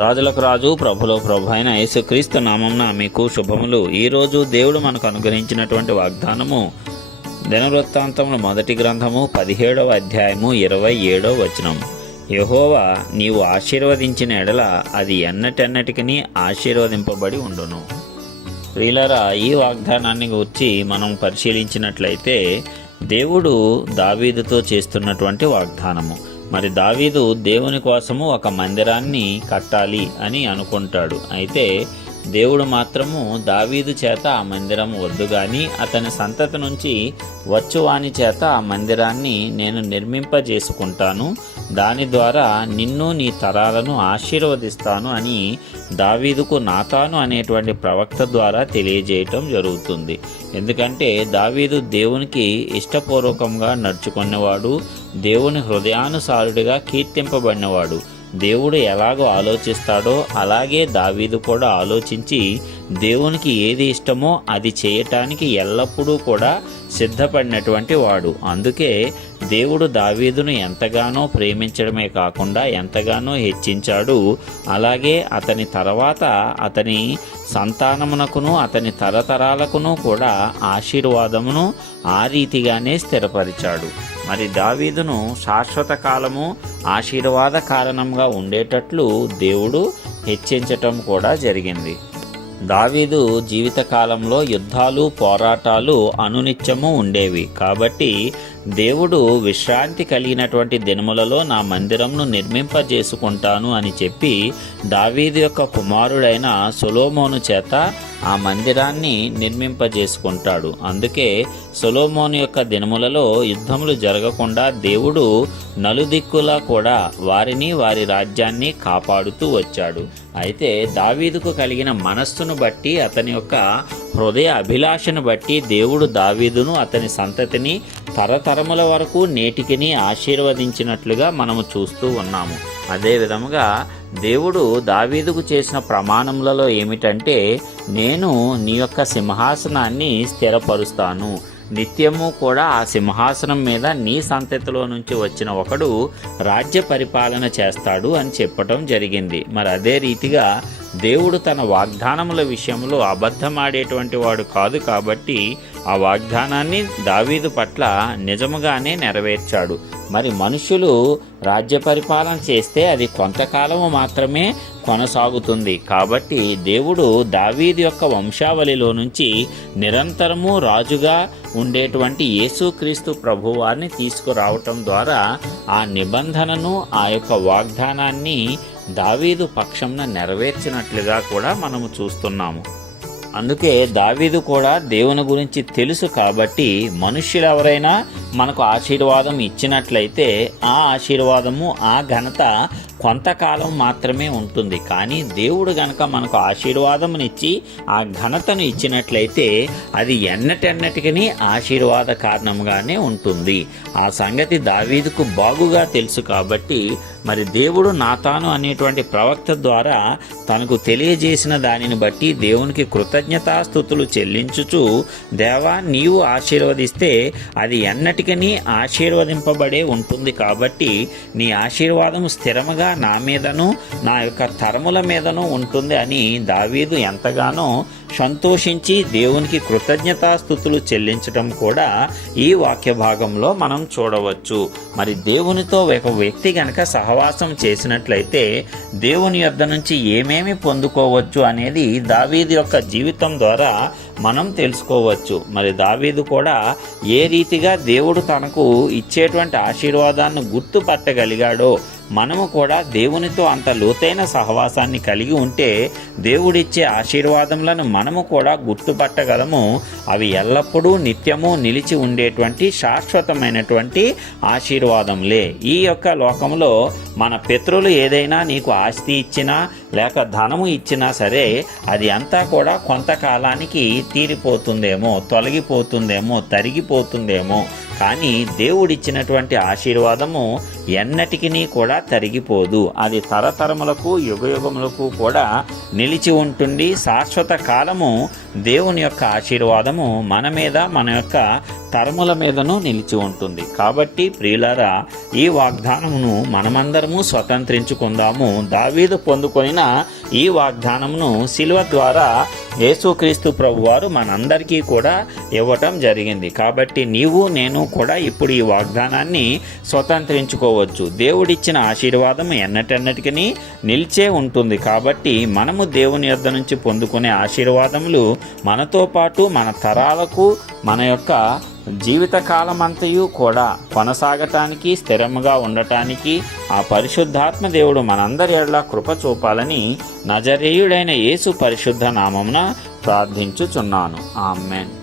రాజులకు రాజు ప్రభులో ప్రభు అయిన యేసుక్రీస్తు నామమున మీకు శుభములు. ఈరోజు దేవుడు మనకు అనుగ్రహించినటువంటి వాగ్దానము దినవృత్తాంతముల మొదటి గ్రంథము 17వ అధ్యాయము 27వ వచనం. యెహోవా నీవు ఆశీర్వదించిన ఎడల అది ఎన్నటెన్నటికి ఆశీర్వదింపబడి ఉండును. ప్రియులారా, ఈ వాగ్దానాన్ని గురించి మనం పరిశీలించినట్లయితే దేవుడు దావీదుతో చేస్తున్నటువంటి వాగ్దానము. మరి దావీదు దేవుని కోసము ఒక మందిరాన్ని కట్టాలి అని అనుకుంటాడు. అయితే దేవుడు మాత్రము దావీదు చేత ఆ మందిరం వద్దు గాని అతని సంతతి నుంచి వచ్చువాని చేత ఆ మందిరాన్ని నేను నిర్మింపజేసుకుంటాను, దాని ద్వారా నిన్ను నీ తరాలను ఆశీర్వదిస్తాను అని దావీదుకు నాతాను అనేటువంటి ప్రవక్త ద్వారా తెలియజేయటం జరుగుతుంది. ఎందుకంటే దావీదు దేవునికి ఇష్టపూర్వకంగా నడుచుకునేవాడు, దేవుని హృదయానుసారుడిగా కీర్తింపబడినవాడు. దేవుడు ఎలాగో ఆలోచిస్తాడో అలాగే దావీదు కూడా ఆలోచించి దేవునికి ఏది ఇష్టమో అది చేయటానికి ఎల్లప్పుడూ కూడా సిద్ధపడినటువంటి వాడు. అందుకే దేవుడు దావీదును ఎంతగానో ప్రేమించడమే కాకుండా ఎంతగానో హెచ్చించాడు. అలాగే అతని తర్వాత అతని సంతానమునకును అతని తరతరాలకును కూడా ఆశీర్వాదమును ఆ రీతిగానే స్థిరపరిచాడు. మరి దావీదును శాశ్వత కాలము ఆశీర్వాద కారణంగా ఉండేటట్లు దేవుడు హెచ్చించటం కూడా జరిగింది. దావీదు జీవితకాలంలో యుద్ధాలు పోరాటాలు అనునిత్యము ఉండేవి. కాబట్టి దేవుడు విశ్రాంతి కలిగినటువంటి దినములలో నా మందిరంను నిర్మింపజేసుకుంటాను అని చెప్పి దావీదు యొక్క కుమారుడైన సొలొమోను చేత ఆ మందిరాన్ని నిర్మింపజేసుకుంటాడు. అందుకే సొలొమోను యొక్క దినములలో యుద్ధములు జరగకుండా దేవుడు నలుదిక్కులా కూడా వారిని వారి రాజ్యాన్ని కాపాడుతూ వచ్చాడు. అయితే దావీదుకు కలిగిన మనస్సును బట్టి అతని యొక్క హృదయ అభిలాషను బట్టి దేవుడు దావీదును అతని సంతతిని తరతరముల వరకు నేటికిని ఆశీర్వదించినట్లుగా మనము చూస్తూ ఉన్నాము. అదే విధముగా దేవుడు దావీదుకు చేసిన ప్రమాణములలో ఏమిటంటే, నేను నీ యొక్క సింహాసనాన్ని స్థిరపరుస్తాను, నిత్యము కూడా ఆ సింహాసనం మీద నీ సంతతిలో నుంచి వచ్చిన ఒకడు రాజ్య పరిపాలన చేస్తాడు అని చెప్పటం జరిగింది. మరి అదే రీతిగా దేవుడు తన వాగ్దానముల విషయంలో అబద్ధమాడేటువంటి వాడు కాదు. కాబట్టి ఆ వాగ్దానాన్ని దావీదు పట్ల నిజముగానే నెరవేర్చాడు. మరి మనుషులు రాజ్య పరిపాలన చేస్తే అది కొంతకాలము మాత్రమే కొనసాగుతుంది. కాబట్టి దేవుడు దావీదు యొక్క వంశావళిలో నుంచి నిరంతరము రాజుగా ఉండేటువంటి యేసుక్రీస్తు ప్రభువారిని తీసుకురావటం ద్వారా ఆ నిబంధనను ఆ యొక్క వాగ్దానాన్ని దావీదు పక్షంన నెరవేర్చినట్లుగా కూడా మనము చూస్తున్నాము. అందుకే దావీదు కూడా దేవుని గురించి తెలుసు. కాబట్టి మనుష్యులు ఎవరైనా మనకు ఆశీర్వాదం ఇచ్చినట్లయితే ఆ ఆశీర్వాదము ఆ ఘనత కొంతకాలం మాత్రమే ఉంటుంది. కానీ దేవుడు గనక మనకు ఆశీర్వాదమునిచ్చి ఆ ఘనతను ఇచ్చినట్లయితే అది ఎన్నటెన్నటికీ ఆశీర్వాద కారణంగానే ఉంటుంది. ఆ సంగతి దావీదుకు బాగుగా తెలుసు. కాబట్టి మరి దేవుడు నాతాను అనేటువంటి ప్రవక్త ద్వారా తనకు తెలియజేసిన దానిని బట్టి దేవునికి కృతజ్ఞతాస్తుతులు చెల్లించుచు, దేవా నీవు ఆశీర్వదిస్తే అది ఎన్నటికీ ఆశీర్వదింపబడే ఉంటుంది. కాబట్టి నీ ఆశీర్వాదము స్థిరముగా నా మీదను నా యొక్క తరముల మీదను ఉంటుంది అని దావీదు ఎంతగానో సంతోషించి దేవునికి కృతజ్ఞతాస్తుతులు చెల్లించడం కూడా ఈ వాక్య భాగంలో మనం చూడవచ్చు. మరి దేవునితో ఒక వ్యక్తి గనక సహవాసం చేసినట్లయితే దేవుని యొద్ద నుంచి ఏమేమి పొందుకోవచ్చు అనేది దావీదు యొక్క జీవితం ద్వారా మనం తెలుసుకోవచ్చు. మరి దావీదు కూడా ఏ రీతిగా దేవుడు తనకు ఇచ్చేటువంటి ఆశీర్వాదాన్ని గుర్తుపట్టగలిగాడో మనము కూడా దేవునితో అంత లోతైన సహవాసాన్ని కలిగి ఉంటే దేవుడిచ్చే ఆశీర్వాదములను మనము కూడా గుర్తుపట్టగలము. అవి ఎల్లప్పుడూ నిత్యము నిలిచి ఉండేటువంటి శాశ్వతమైనటువంటి ఆశీర్వాదంలే. ఈ యొక్క లోకంలో మన పితరులు ఏదైనా నీకు ఆస్తి ఇచ్చినా లేక ధనము ఇచ్చినా సరే అది అంతా కూడా కొంతకాలానికి తీరిపోతుందేమో, తొలగిపోతుందేమో, తరిగిపోతుందేమో. కానీ దేవుడిచ్చినటువంటి ఆశీర్వాదము ఎన్నటికీ కూడా తరిగిపోదు. అది తరతరములకు యుగయుగములకు కూడా నిలిచి ఉంటుంది. శాశ్వత కాలము దేవుని యొక్క ఆశీర్వాదము మన మీద, మన యొక్క తరముల మీదను నిలిచి ఉంటుంది. కాబట్టి ప్రియులారా, ఈ వాగ్దానమును మనమందరము స్వతంత్రించుకుందాము. దావీదు పొందుకొనిన ఈ వాగ్దానమును శిలువ ద్వారా యేసుక్రీస్తు ప్రభువారు మనందరికీ కూడా ఇవ్వటం జరిగింది. కాబట్టి నీవు నేను కూడా ఇప్పుడు ఈ వాగ్దానాన్ని స్వతంత్రించుకోవచ్చు. దేవుడిచ్చిన ఆశీర్వాదం ఎన్నటెన్నటికీ నిలిచే ఉంటుంది. కాబట్టి మనము దేవుని యొద్ద నుంచి పొందుకునే ఆశీర్వాదములు మనతో పాటు మన తరాలకు, మన యొక్క జీవితకాలమంతయు కూడా కొనసాగటానికి, స్థిరముగా ఉండటానికి ఆ పరిశుద్ధాత్మ దేవుడు మనందరి ఎడల కృప చూపాలని నజరేయుడైన యేసు పరిశుద్ధ నామమున ప్రార్థించుచున్నాను. ఆమేన్.